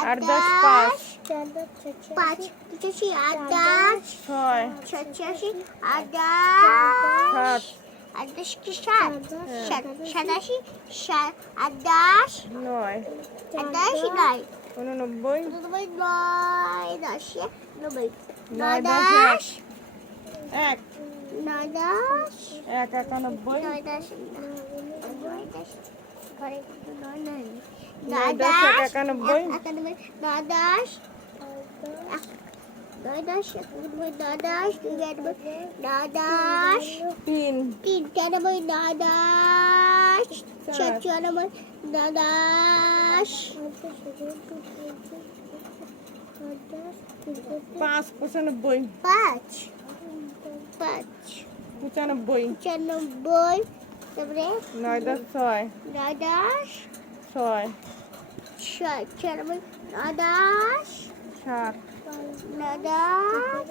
আট দশ পাঁচ, পাঁচ পঁচাশি, আট দশ ছয়, সাতাশি, আট দশ সাত, আট দশ কি সাত, সাতাশি, আট দশ নয়, নয়, 89, নয় দশ নব্বই, নয় নয় দশ দশ এক, নয় দশ এক 91, নয় দশ নয় দশ ঘরে নয় নয় নয় দশ এক 91, একানব্বই, নয় দশ নয় দশ একানব্বই, নয় দশ নিরানব্বই, নয় দশ তিন, তিরানব্বই, নয় দশ চুরানব্বই, নয় দশ পাঁচ 95, পাঁচ পাঁচ 95, পঁচানব্বই, তারপরে নয় দশ ছয়, নয় দশ ছয়, ছিয়ানব্বই, নয় দশ সাত, নয় দশ